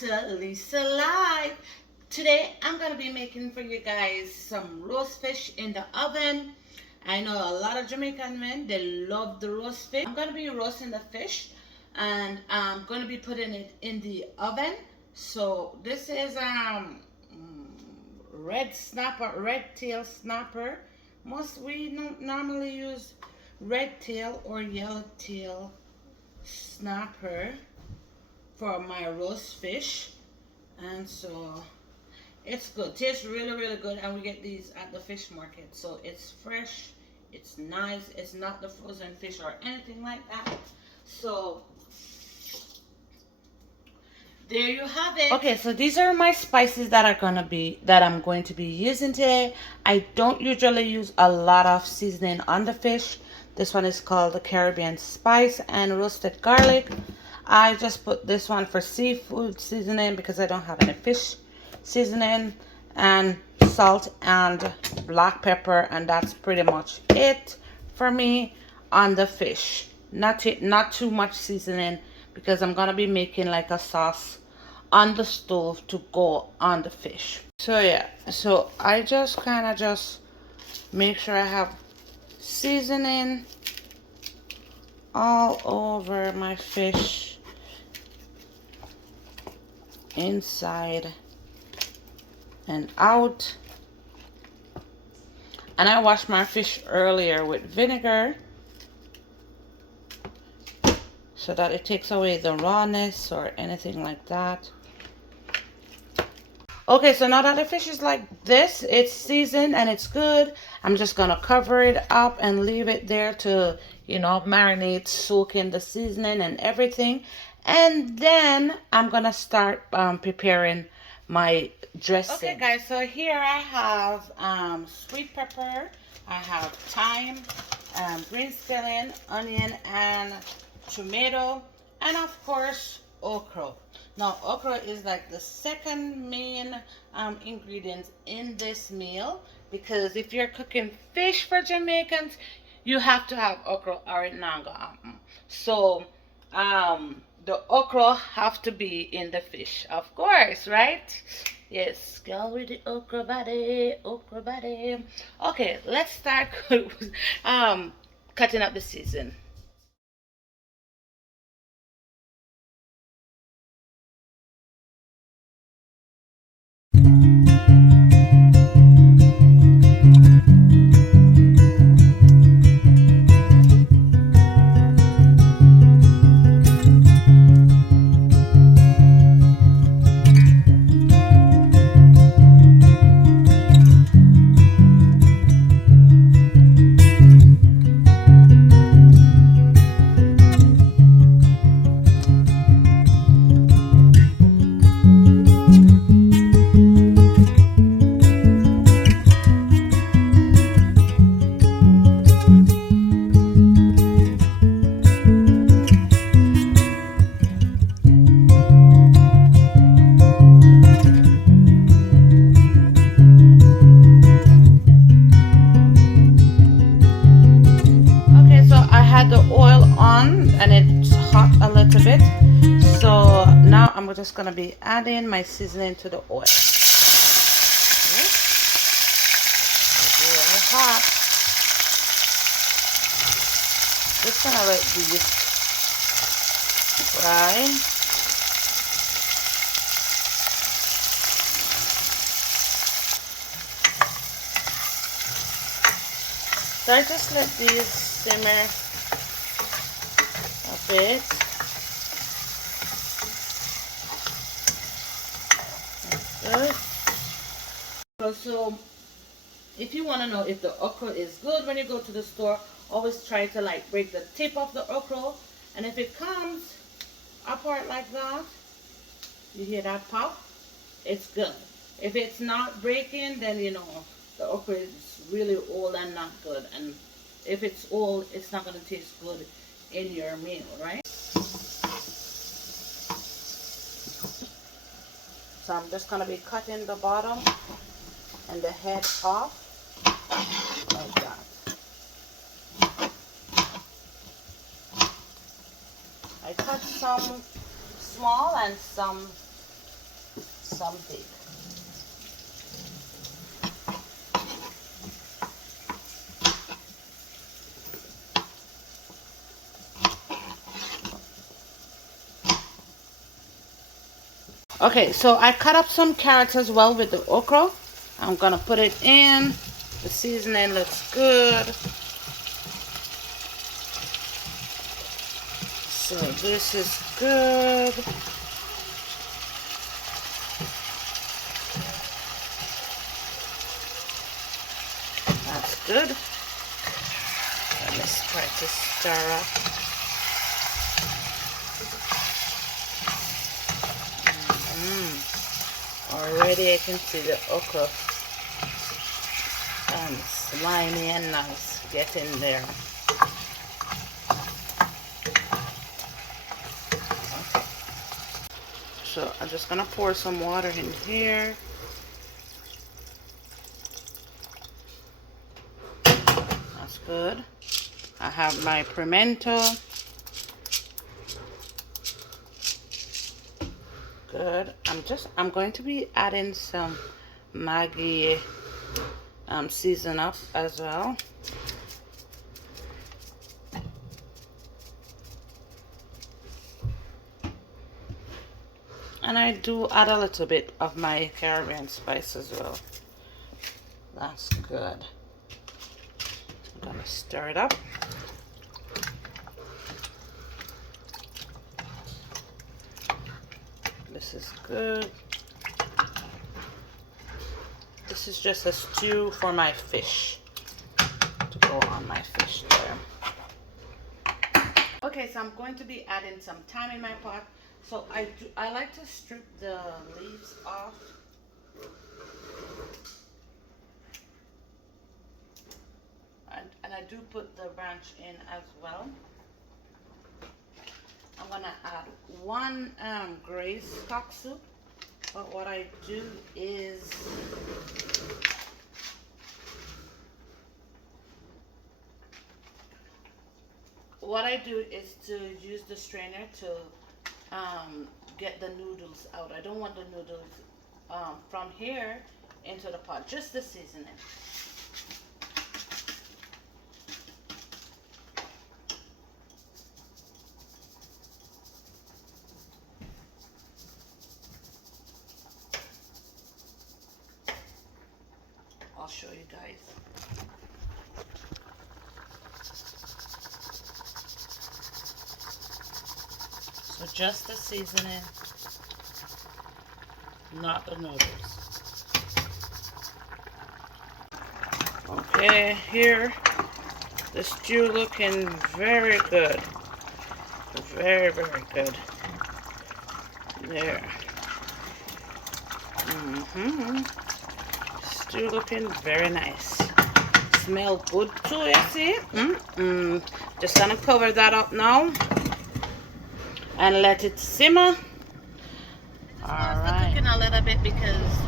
to Lisa Live. Today I'm going to be making for you guys some roast fish in the oven. I know a lot of Jamaican men, they love the roast fish. I'm going to be roasting the fish and I'm going to be putting it in the oven. So this is red tail snapper. We don't normally use red tail or yellow tail snapper for my roast fish, and so it's good, tastes really good, and we get these at the fish market, so it's fresh, it's nice, it's not the frozen fish or anything like that. So there you have it. Okay, so these are my spices that I'm going to be using today. I don't usually use a lot of seasoning on the fish. This one is called the Caribbean spice and roasted garlic. I just put this one for seafood seasoning because I don't have any fish seasoning, and salt and black pepper, and that's pretty much it for me on the fish. Not too much seasoning because I'm gonna be making like a sauce on the stove to go on the fish. So yeah, so I just kind of just make sure I have seasoning all over my fish, inside and out. And I washed my fish earlier with vinegar so that it takes away the rawness or anything like that. Okay, so now that the fish is like this, it's seasoned and it's good, I'm just gonna cover it up and leave it there to, you know, marinate, soak in the seasoning and everything. And then I'm gonna start preparing my dressing. Okay guys, so here I have sweet pepper, I have thyme, green scallion, onion, and tomato, and of course okra. Now okra is like the second main ingredient in this meal, because if you're cooking fish for Jamaicans, you have to have okra or it not gonna happen. So the okra have to be in the fish, of course, right? Yes, girl with the okra body, okra body. Okay, let's start cutting up the season. The oil on and it's hot a little bit, so now I'm just gonna be adding my seasoning to the oil. Okay. It's really hot. Just gonna let these fry. So I just let these simmer a bit. That's good. So if you want to know if the okra is good when you go to the store, always try to like break the tip of the okra, and if it comes apart like that, you hear that pop, it's good. If it's not breaking, then you know the okra is really old and not good, and if it's old, it's not going to taste good in your meal, right? So I'm just going to be cutting the bottom and the head off like that. I cut some small and some some dip. Okay, so I cut up some carrots as well with the okra. I'm gonna put it in. The seasoning looks good. So this is good. That's good. Let's try to stir up. Already I can see the okra and slimy and nice. Get in there. Okay. So I'm just gonna pour some water in here. That's good. I have my pimento. Good. I'm going to be adding some Maggi season up as well. And I do add a little bit of my Caribbean spice as well. That's good. I'm gonna stir it up. This is good. This is just a stew for my fish to go on my fish there. Okay, so I'm going to be adding some thyme in my pot. So I like to strip the leaves off. And I do put the branch in as well. I'm gonna add one gray stock soup, but what I do is to use the strainer to get the noodles out. I don't want the noodles from here into the pot, just the seasoning. I'll show you guys. So just the seasoning, not the noodles. Okay, here the stew looking very good. Very, very good. There. Stew looking very nice. Smell good too, you see? Just gonna cover that up now and let it simmer. Alright. Cooking a little bit because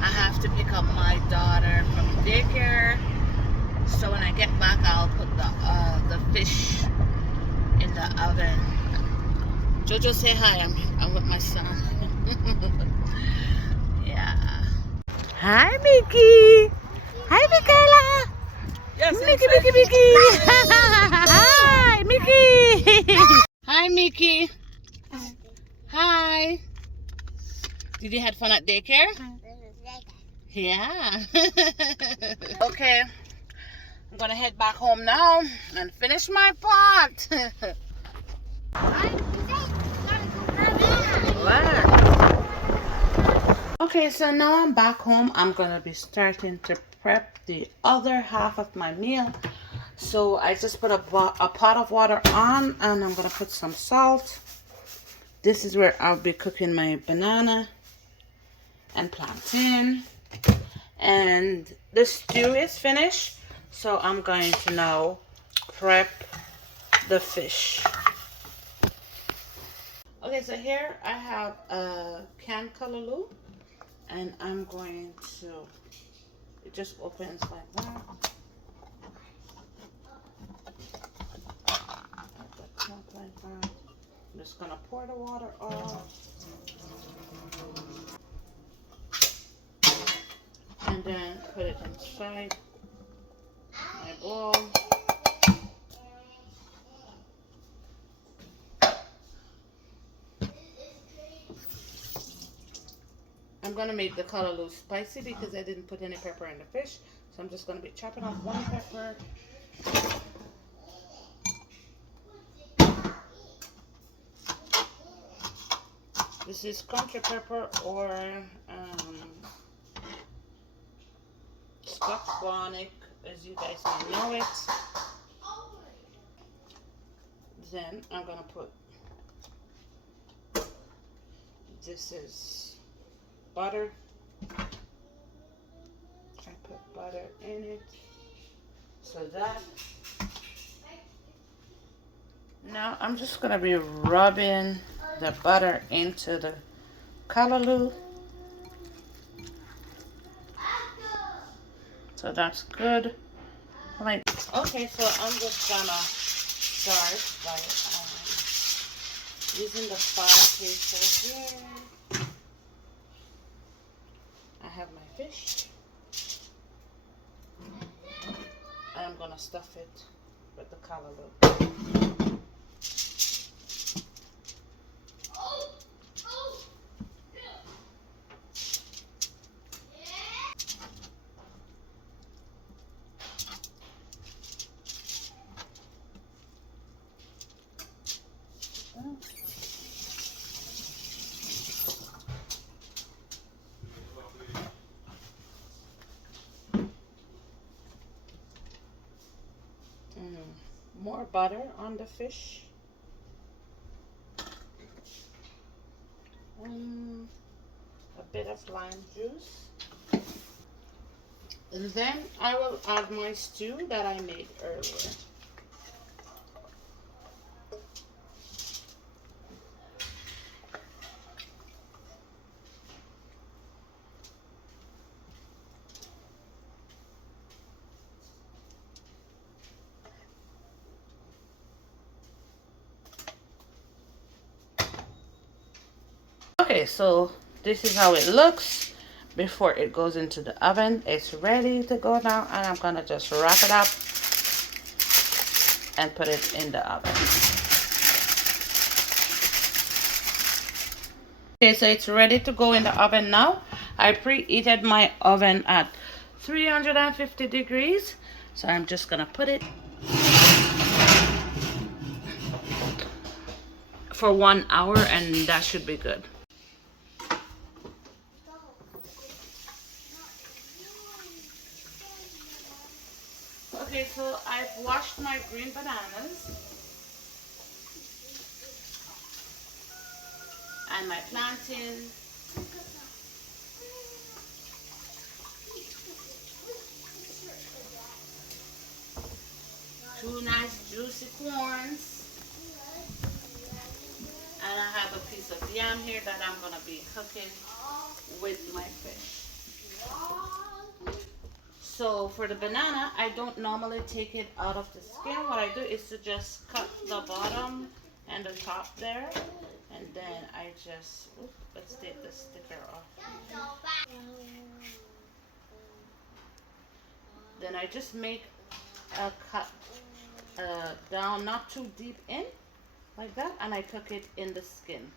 I have to pick up my daughter from daycare. So when I get back, I'll put the fish in the oven. Jojo, say hi. I'm with my son. Yeah. Hi, Mickey. Hi, Michaela. Yes, Mickey. Hi, Mickey. Hi, Mickey. Hi. Did you have fun at daycare? Yeah. Okay. I'm gonna head back home now and finish my pot. Okay, so now I'm back home. I'm gonna be starting to prep the other half of my meal. So I just put a pot of water on, and I'm gonna put some salt. This is where I'll be cooking my banana and plantain. And the stew is finished, so I'm going to now prep the fish. Okay, so here I have a canned callaloo, and I'm going to, it just opens like that. Like that. I'm just gonna pour the water off. and then put it inside my bowl. I'm gonna make the callaloo spicy because I didn't put any pepper in the fish, so I'm just gonna be chopping off one pepper. This is country pepper or Scotch bonnet, as you guys may know it. Then I'm gonna put, this is butter. I put butter in it. So that. Now I'm just gonna be rubbing the butter into the callaloo. So that's good. Like, okay, so I'm just gonna start by using the fire paper here. I have my fish. I'm gonna stuff it with the callaloo. More butter on the fish. A bit of lime juice. And then I will add my stew that I made earlier. Okay, so this is how it looks before it goes into the oven. It's ready to go now, and I'm gonna just wrap it up and put it in the oven. Okay, so it's ready to go in the oven now. I preheated my oven at 350 degrees, so I'm just gonna put it for 1 hour, and that should be good. Okay, so I've washed my green bananas and my plantain. Two nice juicy corns. And I have a piece of yam here that I'm gonna be cooking with my fish. So for the banana, I don't normally take it out of the skin. What I do is to just cut the bottom and the top there. And then I just, let's take the sticker off. Then I just make a cut down, not too deep in, like that. And I cook it in the skin.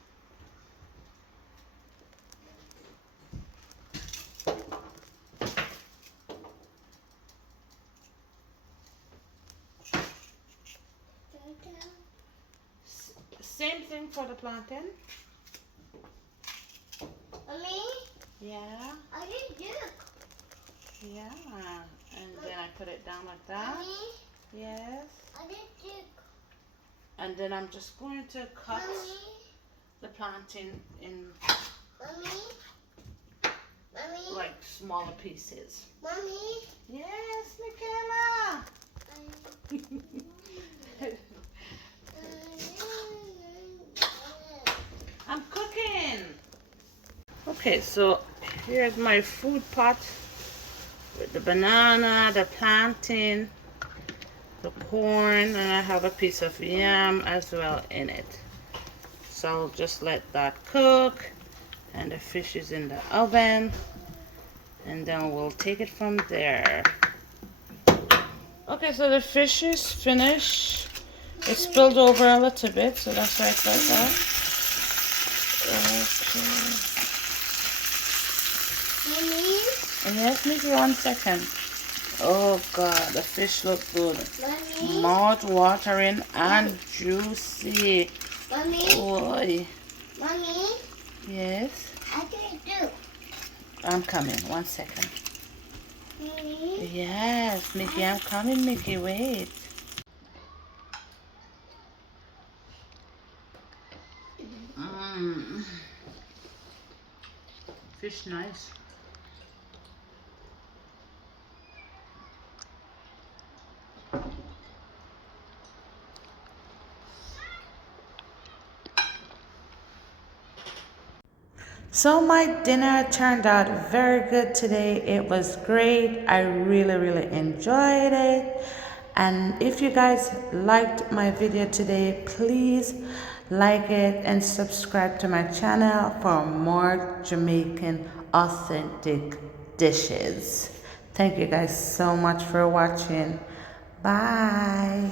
Same thing for the plantain. Mommy? Yeah. I didn't do. Yeah. And then I put it down like that. Mommy? Yes. I didn't do. And then I'm just going to cut Mommy? the plantain in Mommy? Mommy? like smaller pieces. Mommy? Yes, Michaela. I'm cooking. Okay, so here's my food pot with the banana, the plantain, the corn, and I have a piece of yam as well in it. So I'll just let that cook, and the fish is in the oven, and then we'll take it from there. Okay, so the fish is finished. It spilled over a little bit, so that's why it's like that. Mommy? Yes, Mickey, 1 second. Oh God, the fish look good. Mommy? Mouth watering and juicy. Mommy? Boy. Mommy? Yes, I can do. I'm coming. 1 second. Mommy? Yes, Mickey, I'm coming, Mickey. Wait. Mmm. Fish nice. So my dinner turned out very good today. It was great. I really enjoyed it. And if you guys liked my video today, please like it and subscribe to my channel for more Jamaican authentic dishes. Thank you guys so much for watching. Bye.